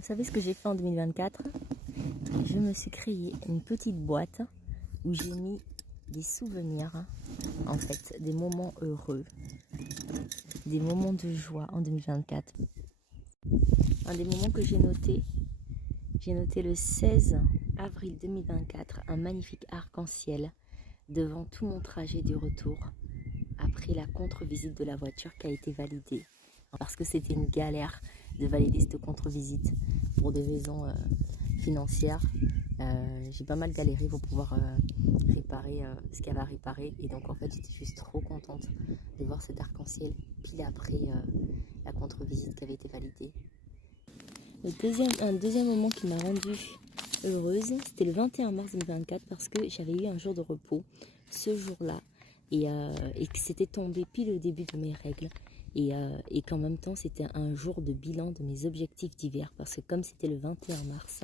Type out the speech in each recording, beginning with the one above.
Vous savez ce que j'ai fait en 2024? Je me suis créé une petite boîte où j'ai mis des souvenirs, en fait, des moments heureux, des moments de joie en 2024. Un des moments que j'ai noté le 16 avril 2024, un magnifique arc-en-ciel devant tout mon trajet du retour après la contre-visite de la voiture qui a été validée. Parce que c'était une galère de valider cette contre-visite pour des raisons financières. J'ai pas mal galéré pour pouvoir réparer ce qu'il y avait à réparer. Et donc en fait j'étais juste trop contente de voir cet arc-en-ciel pile après la contre-visite qui avait été validée. Un deuxième moment qui m'a rendue heureuse, c'était le 21 mars 2024 parce que j'avais eu un jour de repos ce jour-là et que c'était tombé pile au début de mes règles et qu'en même temps c'était un jour de bilan de mes objectifs d'hiver parce que comme c'était le 21 mars,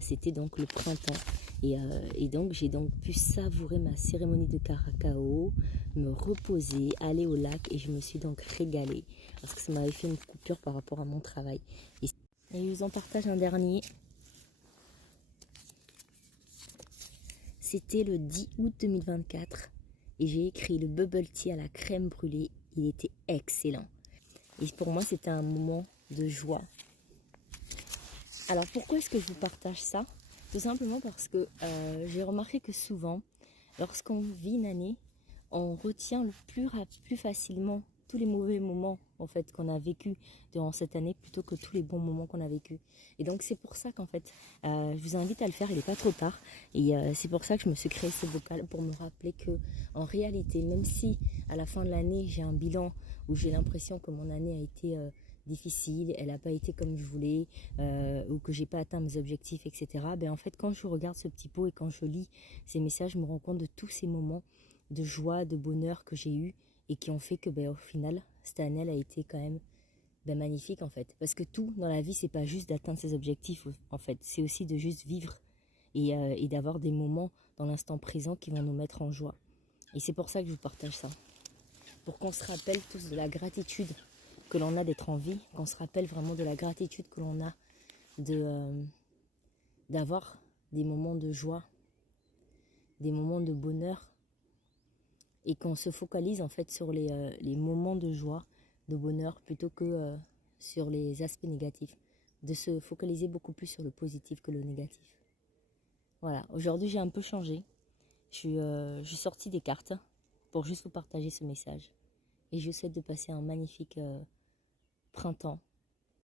c'était donc le printemps et donc j'ai donc pu savourer ma cérémonie de cacao, me reposer, aller au lac et je me suis donc régalée parce que ça m'avait fait une coupure par rapport à mon travail. Et je vous en partage un dernier. C'était le 10 août 2024 et j'ai écrit le bubble tea à la crème brûlée. Il était excellent. Et pour moi, c'était un moment de joie. Alors pourquoi est-ce que je vous partage ça? Tout simplement parce que j'ai remarqué que souvent, lorsqu'on vit une année, on retient le plus facilement tous les mauvais moments en fait qu'on a vécu durant cette année plutôt que tous les bons moments qu'on a vécu. Et donc c'est pour ça qu'en fait je vous invite à le faire, il n'est pas trop tard et c'est pour ça que je me suis créé ce vocal pour me rappeler que en réalité, même si à la fin de l'année j'ai un bilan où j'ai l'impression que mon année a été difficile, elle n'a pas été comme je voulais ou que j'ai pas atteint mes objectifs, etc. Ben en fait quand je regarde ce petit pot et quand je lis ces messages, je me rends compte de tous ces moments de joie, de bonheur que j'ai eu et qui ont fait que au final cette année elle a été quand même magnifique en fait, parce que tout dans la vie c'est pas juste d'atteindre ses objectifs en fait, c'est aussi de juste vivre et d'avoir des moments dans l'instant présent qui vont nous mettre en joie. Et c'est pour ça que je vous partage ça, pour qu'on se rappelle tous de la gratitude que l'on a d'être en vie, qu'on se rappelle vraiment de la gratitude que l'on a d'avoir des moments de joie, des moments de bonheur, et qu'on se focalise en fait sur les moments de joie, de bonheur, plutôt que sur les aspects négatifs. De se focaliser beaucoup plus sur le positif que le négatif. Voilà, aujourd'hui j'ai un peu changé. Je suis sortie des cartes pour juste vous partager ce message. Et je vous souhaite de passer un magnifique printemps